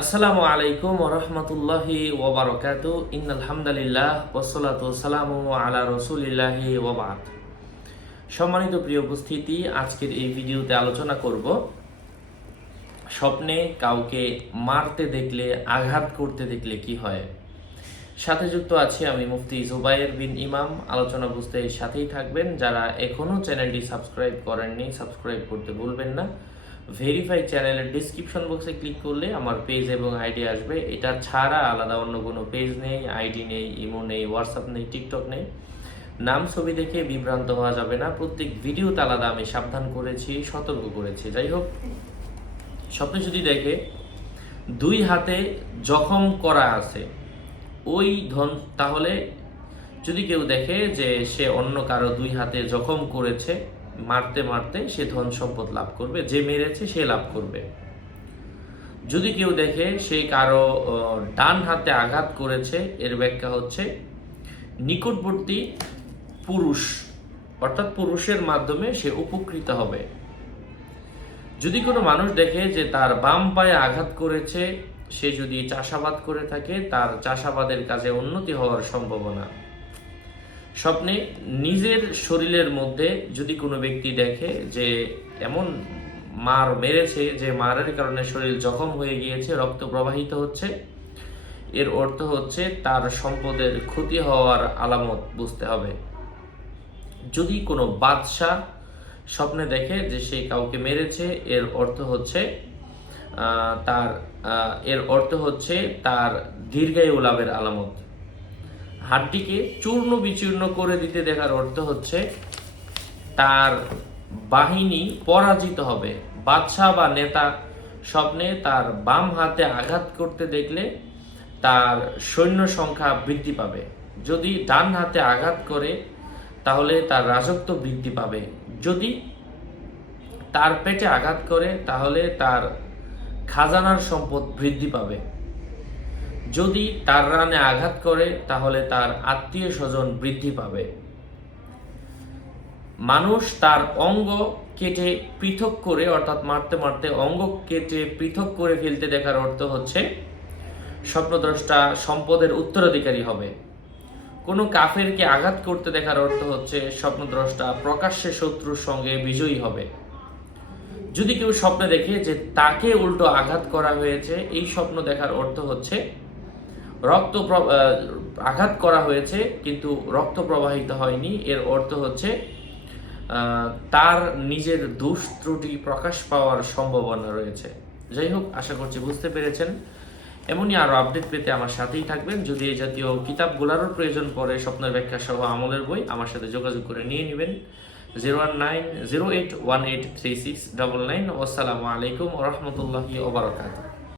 আসসালামু আলাইকুম ওরহমতুল্লাহি ওবরকাত ইন আলহামদুলিল্লাহ ওসলাত সালামু আলা রসুলিল্লাহি ওবাদ সম্মানিত প্রিয় উপস্থিতি, আজকের এই ভিডিওতে আলোচনা করব স্বপ্নে কাউকে মারতে দেখলে, আঘাত করতে দেখলে কি হয়। সাথে যুক্ত আছি আমি মুফতি জুবাইর বিন ইমাম। আলোচনা বুঝতে সাথেই থাকবেন। যারা এখনও চ্যানেলটি সাবস্ক্রাইব করেননি, সাবস্ক্রাইব করতে ভুলবেন না। ভেরিফাই চ্যানেলের ডিসক্রিপশন বক্সে ক্লিক করলে আমার পেজ এবং আইডি আসবে। এটা ছাড়া আলাদা অন্য কোনো পেজ নেই আইডি নেই ইমো নেই হোয়াটসঅ্যাপ নেই টিকটক নেই। নাম, ছবি দেখে বিভ্রান্ত হওয়া যাবে না। প্রত্যেক ভিডিওতে আলাদা আমি সাবধান করেছি, সতর্ক করেছি। যাই হোক, স্বপ্নে যদি দেখে, দুই হাতে জখম করা আছে, ওই ধন, তাহলে যদি কেউ দেখে যে সে অন্য কারও দুই হাতে জখম করেছে মারতে মারতে সে ধন সম্পদ লাভ করবে, যে মেরেছে সে লাভ করবে। যদি কেউ দেখে সে কারও ডান হাতে আঘাত করেছে, এর ব্যাখ্যা হচ্ছে নিকটবর্তী পুরুষ, অর্থাৎ পুরুষের মাধ্যমে সে উপকৃত হবে। যদি কোনো মানুষ দেখে যে তার বাম পায়ে আঘাত করেছে, সে যদি চাষাবাদ করে থাকে, তার চাষাবাদের কাজে উন্নতি হওয়ার সম্ভাবনা। স্বপ্নে নিজের শরীরের মধ্যে যদি কোনো ব্যক্তি দেখে যে এমন মার মেরেছে, যে মারের কারণে শরীর জখম হয়ে গিয়েছে, রক্ত প্রবাহিত হচ্ছে, এর অর্থ হচ্ছে তার সম্পদের ক্ষতি হওয়ার আলামত বুঝতে হবে। যদি কোনো বাদশাহ স্বপ্নে দেখে যে সে কাউকে মেরেছে, এর অর্থ হচ্ছে তার এর অর্থ হচ্ছে তার দীর্ঘায়ু লাভের আলামত। হাড্ডিকে চূর্ণ বিচূর্ণ করে দিতে দেখার অর্থ হচ্ছে তার বাহিনী পরাজিত হবে। বাদশাহ বা নেতা স্বপ্নে তার বাম হাতে আঘাত করতে দেখলে তার সৈন্য সংখ্যা বৃদ্ধি পাবে। যদি ডান হাতে আঘাত করে, তাহলে তার রাজত্ব বৃদ্ধি পাবে। যদি তার পেটে আঘাত করে, তাহলে তার খাজানার সম্পদ বৃদ্ধি পাবে। যদি তার রানে আঘাত করে, তাহলে তার আত্মীয় স্বজন বৃদ্ধি পাবে। মানুষ তার অঙ্গ কেটে পৃথক করে, অর্থাৎ মারতে মারতে অঙ্গ কেটে পৃথক করে ফেলতে দেখার অর্থ হচ্ছে, স্বপ্নদ্রষ্টা সম্পদের উত্তরাধিকারী হবে। কোনো কাফেরকে আঘাত করতে দেখার অর্থ হচ্ছে, স্বপ্নদ্রষ্টা প্রকাশ্যে শত্রুর সঙ্গে বিজয়ী হবে। যদি কেউ স্বপ্নে দেখে যে তাকে উল্টো আঘাত করা হয়েছে, এই স্বপ্ন দেখার অর্থ হচ্ছে রক্ত আঘাত করা হয়েছে, কিন্তু রক্ত প্রবাহিত হয়নি। এর অর্থ হচ্ছে তার নিজের দোষ ত্রুটি প্রকাশ পাওয়ার সম্ভাবনা রয়েছে। যাই হোক, আশা করছি বুঝতে পেরেছেন। এমনই আরও আপডেট পেতে আমার সাথেই থাকবেন। যদি এই জাতীয় কিতাবগুলোরও প্রয়োজন পড়ে, স্বপ্নের ব্যাখ্যা সহ আমলের বই, আমার সাথে যোগাযোগ করে নিয়ে নেবেন। Zero one nine zero eight one eight three six double nine আসসালামু আলাইকুম রহমতুল্লাহি ওবরাকাতুহ